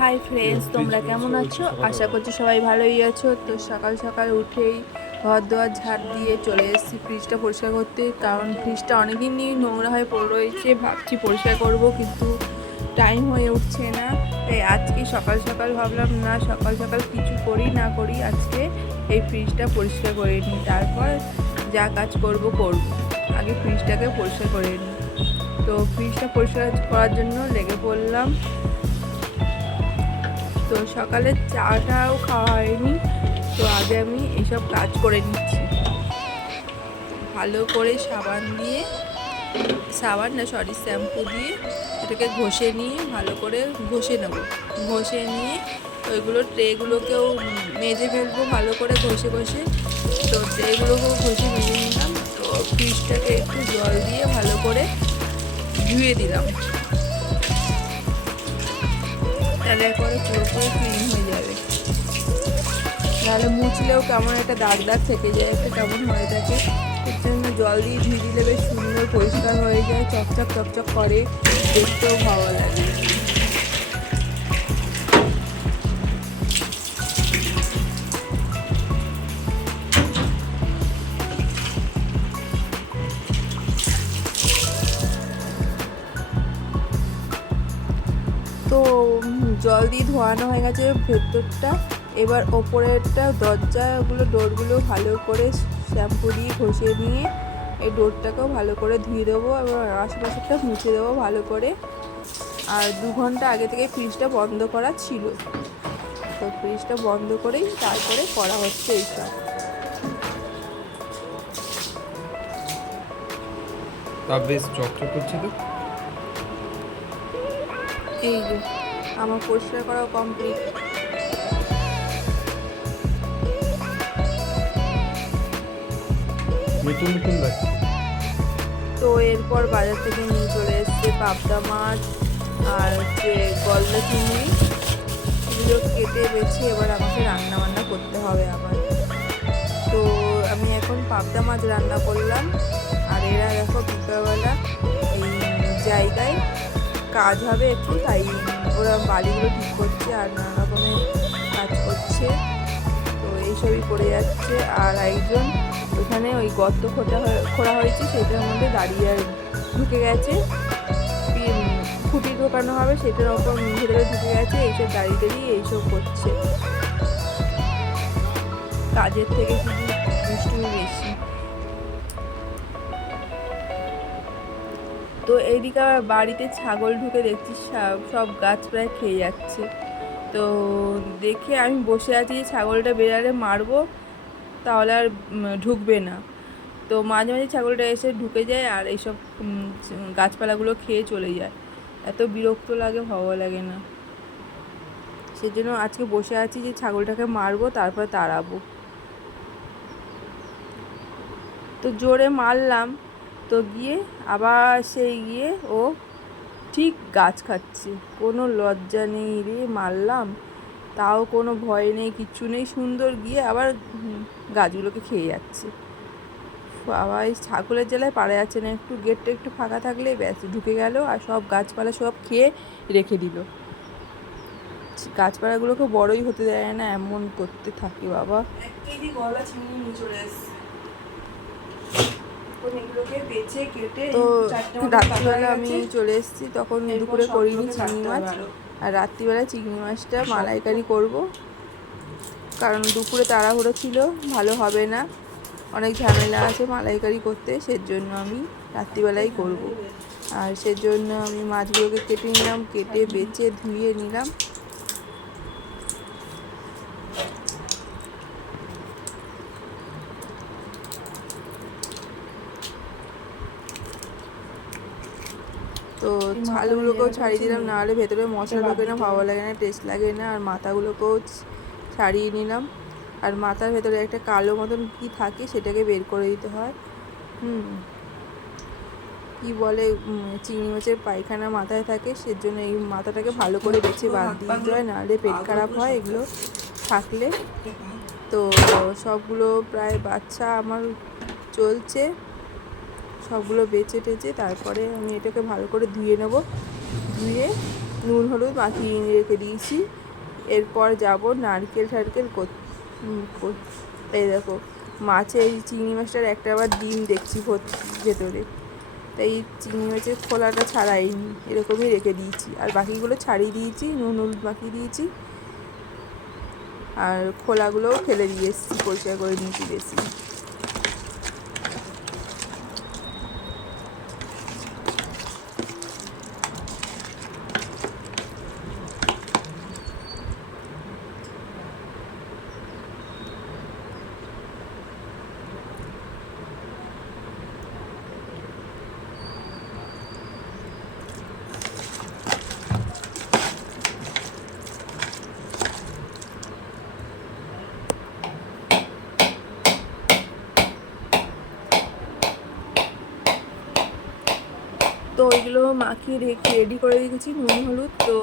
Hi friends, তোমরা কেমন আছো? আশা করছি সবাই ভালোই আছো। তো সকাল সকাল উঠেই ঘর দোয়ার ঝাড় দিয়ে চলে এসেছি ফ্রিজটা পরিষ্কার করতে, কারণ ফ্রিজটা অনেকদিনই নোংরা হয়ে পড়ে রয়েছে। ভাবছি পরিষ্কার করব, কিন্তু টাইম হয়ে উঠছে না। তাই আজকে সকাল সকাল ভাবলাম না, সকাল সকাল কিছু করি না করি আজকে এই ফ্রিজটা পরিষ্কার করে নিই, তারপর যা কাজ করব। আগে ফ্রিজটাকে পরিষ্কার করে নিই। তো ফ্রিজটা পরিষ্কার করার জন্য লেগে পড়লাম। তো সকালে চাটাও খাওয়া হয়নি, তো আগে আমি এইসব কাজ করে নিচ্ছি। ভালো করে শ্যাম্পু দিয়ে এটাকে ঘষে নিয়ে ভালো করে ঘষে নেব। ঘষে নিয়ে ওইগুলো ট্রেগুলোকেও মেজে ফেলবো ভালো করে ঘষে ঘষে। তো ট্রেগুলোকেও ঘষে মেজে নিলাম। তো ফ্রিজটাকে একটু জল দিয়ে ভালো করে ধুয়ে দিলাম, তাহলে পরে পুরোপুরি ক্লিন হয়ে যাবে। নাহলে মুছলেও কেমন একটা দাগ দাগ থেকে যায়, একটা কেমন হয়ে থাকে। এর জন্য জল দিয়ে ধুয়ে দিলে বেশ সুন্দর পরিষ্কার হয়ে যায়, চকচক চকচক করে, দেখতেও ভালো লাগে। তো জল দিয়ে ধোয়ানো হয়ে গেছে ভেতরটা। এবার ওপরেরটা দরজাগুলো ডোরগুলো ভালো করে শ্যাম্পু দিয়ে ঘষে নিয়ে এই ডোরটাকেও ভালো করে ধুয়ে দেবো, এবার আশেপাশেটা মুছে দেবো ভালো করে। আর 2 ঘন্টা আগে থেকে ফ্রিজটা বন্ধ করা ছিল, তো ফ্রিজটা বন্ধ করেই তারপরে করা হচ্ছে এইসব। তা বেশ চকচক করছে তো। এই যে আমার পরিষ্কার করাও কমপ্লিট। নতুন নতুন লাগছে। তো এরপর বাজার থেকে নিয়ে চলে এসছে পাবদা মাছ আর হচ্ছে গলদা চিংড়ি। এগুলো কেটে বেছে এবার আমাকে রান্না বান্না করতে হবে আবার। তো আমি এখন পাবদা মাছ রান্না করলাম, আর এরা দেখো বিকালবেলা এই জায়গায় কাজ হবে একটু, তাই ওরা বাড়িগুলো ঠিক করছে আর নানা রকমের কাজ করছে। তো এইসবই করে যাচ্ছে। আর একজন ওখানে ওই গর্ত খোঁড়া হয়েছে, সেটার মধ্যে দাঁড়িয়ে আর ঢুকে গেছে। খুঁটি ঢোকানো হবে, সেটার ওপর ভেতরে ঢুকে গেছে, এইসব দাঁড়িয়ে দাঁড়িয়ে এইসব করছে। কাজের থেকে শুধু দুষ্টুমি বেশি। তো এইদিকে আবার বাড়িতে ছাগল ঢুকে দেখছি সব গাছ প্রায় খেয়ে যাচ্ছে। তো দেখে আমি বসে আছি, ছাগলটা বেড়ালে মারবো, তাহলে আর ঢুকবে না। তো মাঝে মাঝে ছাগলটা এসে ঢুকে যায় আর এইসব গাছপালাগুলো খেয়ে চলে যায়। এত বিরক্ত লাগে, ভালো লাগে না। সেজন্য আজকে বসে আছি যে ছাগলটাকে মারবো, তারপর তাড়াবো। তো জোরে মারলাম, তো গিয়ে আবার গিয়ে ও ঠিক গাছ খাচ্ছে। কোনো লজ্জা নেই রে, মারলাম তাও কোনো ভয় নেই, কিচ্ছু নেই, সুন্দর গিয়ে আবার গাছগুলোকে খেয়ে যাচ্ছে। আবার এই ছাগলের জ্বালায় পারা যাচ্ছে না, একটু গেটটা একটু ফাঁকা থাকলে ব্যাস ঢুকে গেল আর সব গাছপালা সব খেয়ে রেখে দিল। গাছপালাগুলোকে বড়ই হতে দেয় না, এমন করতে থাকে বাবা। এক কেজি গলা চিংড়ি নিয়ে চলে এসছে। তো রাত্রিবেলা আমি চলে এসেছি, তখন দুপুরে করিনি চিংড়ি মাছ, আর রাত্রিবেলা চিংড়ি মাছটা মালাইকারি করব, কারণ দুপুরে তাড়াহুড়ো ছিল, ভালো হবে না, অনেক ঝামেলা আছে মালাইকারি করতে, সেজন্য আমি রাত্রিবেলাই করব। আর সেজন্য আমি মাছগুলোকে কেটে নিলাম, কেটে বেছে ধুয়ে নিলাম। তো ছালগুলোকেও ছাড়িয়ে দিলাম, নাহলে ভেতরে মশলা ঢোকে না, ভালো লাগে না, টেস্ট লাগে না। আর মাথাগুলোকেও ছাড়িয়ে নিলাম। আর মাথার ভেতরে একটা কালো মতন কি থাকে, সেটাকে বের করে দিতে হয়। কি বলে, চিংড়ি মাছের পায়খানা মাথায় থাকে, সেজন্য এই মাথাটাকে ভালো করে বেছে বাদ দিতে হয়, নাহলে পেট খারাপ হয় এগুলো থাকলে। তো সবগুলো প্রায় বাচ্চা আমার চলছে, সবগুলো বেছে টেছে তারপরে আমি এটাকে ভালো করে ধুয়ে নেব। ধুয়ে নুন হলুদ মাখিয়ে রেখে দিয়েছি। এরপর যাব নারকেল টারকেল এই দেখো মাছের এই চিংড়ি মাছটার একটা আবার ডিম দেখছি ভেতরে, তাই চিংড়ি মাছের খোলাটা ছাড়াইনি, এরকমই রেখে দিয়েছি। আর বাকিগুলো ছাড়িয়ে দিয়েছি, নুন হলুদ মাখিয়ে দিয়েছি, আর খোলাগুলোও ফেলে দিয়ে এসেছি, পরিষ্কার করে নিয়েছি বেশি। তো ওইগুলো মাখিয়ে রেডি করে রেখেছি নুন হলুদ। তো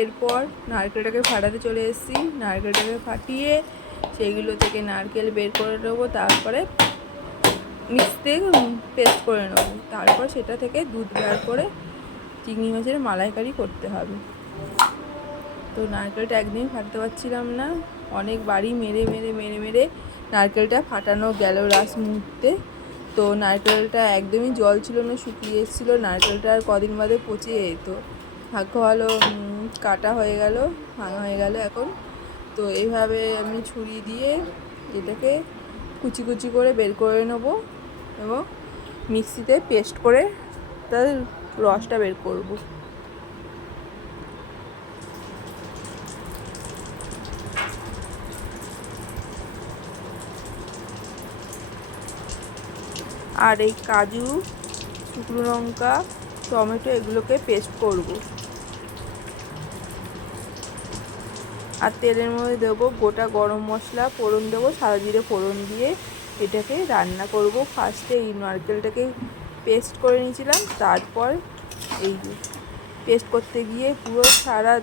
এরপর নারকেলটাকে ফাটাতে চলে এসেছি, নারকেলটাকে ফাটিয়ে সেইগুলো থেকে নারকেল বের করে নেবো, তারপরে মিক্সিতে পেস্ট করে নেবো, তারপর সেটা থেকে দুধ বের করে চিংড়ি মাছের মালাইকারি করতে হবে। তো নারকেলটা একদিনই ফাটাতে পারছিলাম না, অনেক বাড়ি মেরে মেরে মেরে মেরে নারকেলটা ফাটানো গেল লাস্ট মুহূর্তে। তো নারকেলটা একদমই জল ছিল না, শুকিয়ে এসেছিলো, নারকেলটা আর কদিন বাদে পচে যেত। ভাগ্য ভালো কাটা হয়ে গেল, ভাঙা হয়ে গেল এখন। তো এইভাবে আমি ছুরি দিয়ে এটাকে কুচি কুচি করে বের করে নেবো এবং মিক্সিতে পেস্ট করে তার রসটা বের করবো। আর এই কাজু, শুকনো লঙ্কা, টমেটো এগুলোকে পেস্ট করব। আর তেলের মধ্যে দেবো গোটা গরম মশলা, ফোড়ন দেবো, সাদা জিরে ফোড়ন দিয়ে এটাকে রান্না করব। ফার্স্টে এই নারকেলটাকে পেস্ট করে নিয়েছিলাম, তারপর এই পেস্ট করতে গিয়ে পুরো সারা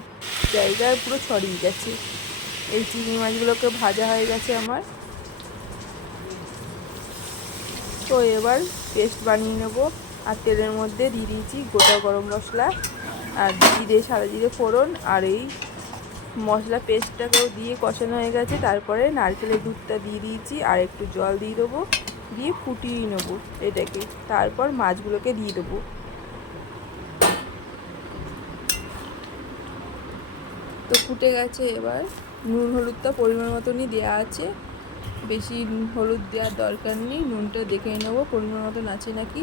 জায়গায় পুরো ছড়িয়ে গেছে। এই চিংড়ি মাছগুলোকে ভাজা হয়ে গেছে আমার। তো এবার পেস্ট বানিয়ে নেবো। আর তেলের মধ্যে দিয়ে দিয়েছি গোটা গরম মশলা আর জিরে, সাদা জিরে ফোড়ন, আর এই মশলা পেস্টটাকেও দিয়ে কষানো হয়ে গেছে। তারপরে নারকেলের দুধটা দিয়ে দিয়েছি, আর একটু জল দিয়ে দেবো, দিয়ে ফুটিয়ে নেবো এটাকে। তারপর মাছগুলোকে দিয়ে দেবো। তো ফুটে গেছে, এবার নুন হলুদটা পরিমাণ মতনই দেওয়া আছে, বেশি হলুদ দেওয়ার দরকার নেই, নুনটা দেখে নেবো পরিমাণ মতন আছে নাকি।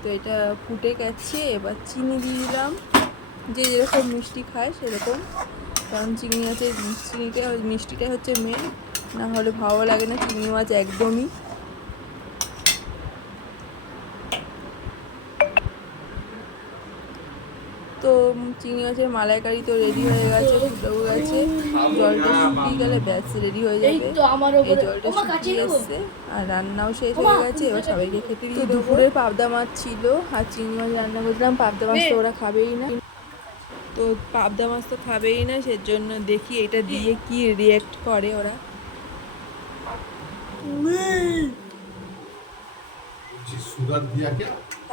তো এটা ফুটে গেছে, এবার চিনি দিয়ে দিলাম, যে যেরকম মিষ্টি খায় সেরকম, কারণ চিংড়ি মাছের মিষ্টিটা হচ্ছে মেন, না হলে ভালো লাগে না চিংড়ি মাছ একদমই। তো চিংড়ি মাছের মালাইকারি তো রেডি হয়ে গেছে, ফুটেও গেছে, জলটা শুকিয়ে গেলে ব্যাস রেডি হয়ে যাবে। এই জলটা শুকিয়ে এসছে আর রান্নাও শেষ হয়ে গেছে, এবার সবাইকে খেতে দিয়ে দেবো। দুপুরের পাবদা মাছ ছিল আর চিংড়ি মাছ রান্না করছিলাম, পাবদা মাছ তো ওরা খাবেই না, তো পাবদা মাছ তো খাবেই না, সেজন্য দেখি এটা দিয়ে কি রিয়েক্ট করে ওরা।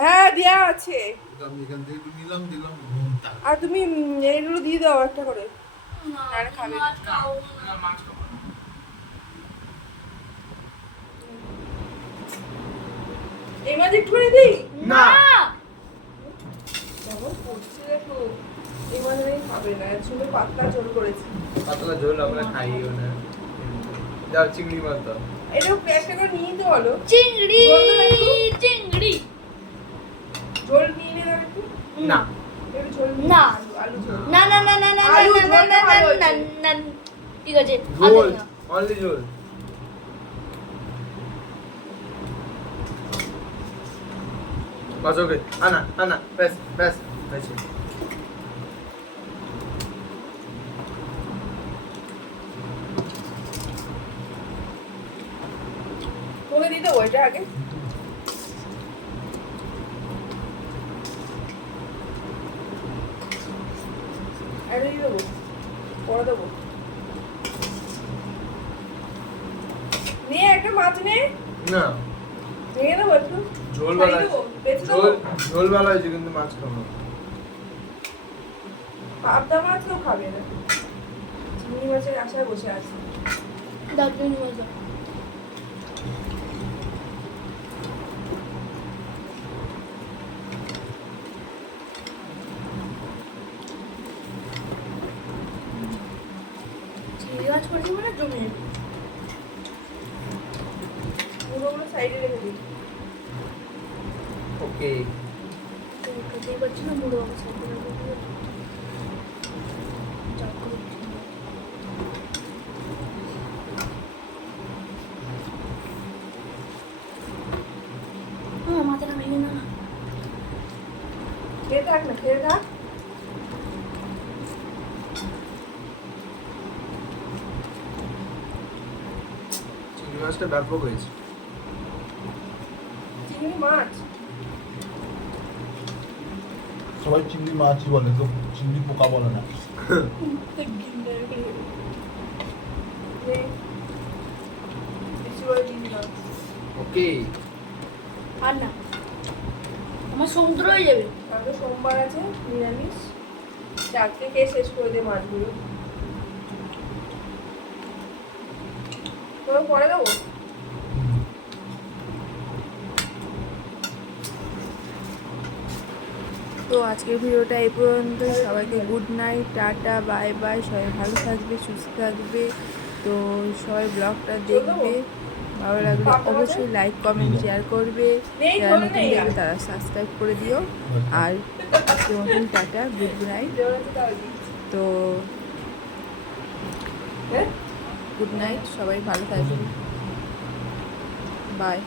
হ্যাঁ দেওয়া আছে, আর তুমি এইগুলো দিয়ে দাও একটা করে, নাহলে খাবে না। এই মাছ একটু করে দিই না, কেমন করছে দেখো, এই মাছ আমি খাবে না, এর সঙ্গে পাতলা ঝোল করেছি। পাতলা ঝোল আমরা খাইও না, যাও চিংড়ি মাছ দাও। এটা একটা করে নিয়ে তো বলো, চিংড়ি চিংড়ি ঝোল নিয়ে নিয়ে দাও একটু। না একটু ঝোল নিয়ে না। আলু ঝোল। না না না না না আলু না না ঝোলটা না ভালো না হয়েছে। না, ঠিক আছে ঝোল, অনলি ঝোল। বাস ওকে, আনা আনা, ব্যাস ব্যাস ব্যাস। তোকে দিয়ে দেবো এটা আগে। এটা দিয়ে দেবো, পরে দেবো। নিয়ে একটা মাছ নে, না ভেঙে দেবো একটু, ঝোল ভালো খাইয়ে দেবো, হয়েছে, বেছে ঝোল দেবো। ঝোল ভালো হয়েছে কিন্তু মাছ খাবো। পাবদা মাছ কেউ খাবে না, চিংড়ি মাছের আশায় বসে আছে। দাও তুমি মজা। চিংড়ি মাছ করেছি মানে জমে যাবে। পুরোগুলো সাইডে রেখে দিই। ওকে তো খেতেই পারছি না, মুড়ো আমার সাথে রাখবো। চাপ করে দিচ্ছি। মাথাটা ভেঙে না। খেয়ে থাক না, খেয়ে থাক। চিংড়ি মাছটা ব্যাপক হয়েছে। চিংড়ি মাছ সবাই চিংড়ি মাছই বলে, তো চিংড়ি পোকা বলে না। নে, বেশি করে দিবি না। ওকে আর না, আমার সমুদ্র হয়ে যাবে। কালকে সোমবার আছে, নিরামিষ। চারটে খেয়ে শেষ করে দে মাছগুলো। তোর পরে দেবো। তো আজকের ভিডিওটা এই পর্যন্ত। সবাইকে good night, tata, bye bye. সবাই ভালো থাকবে, সুস্থ থাকবে। তো সবাই ব্লগটা দেখবে, ভালো লাগলে অবশ্যই লাইক কমেন্ট শেয়ার করবে। যারা নতুন দেখবে তারা সাবস্ক্রাইব করে দিও। আর আজকের মতন টাটা, গুড নাইট। তো গুড নাইট, সবাই ভালো থাকবে, বাই।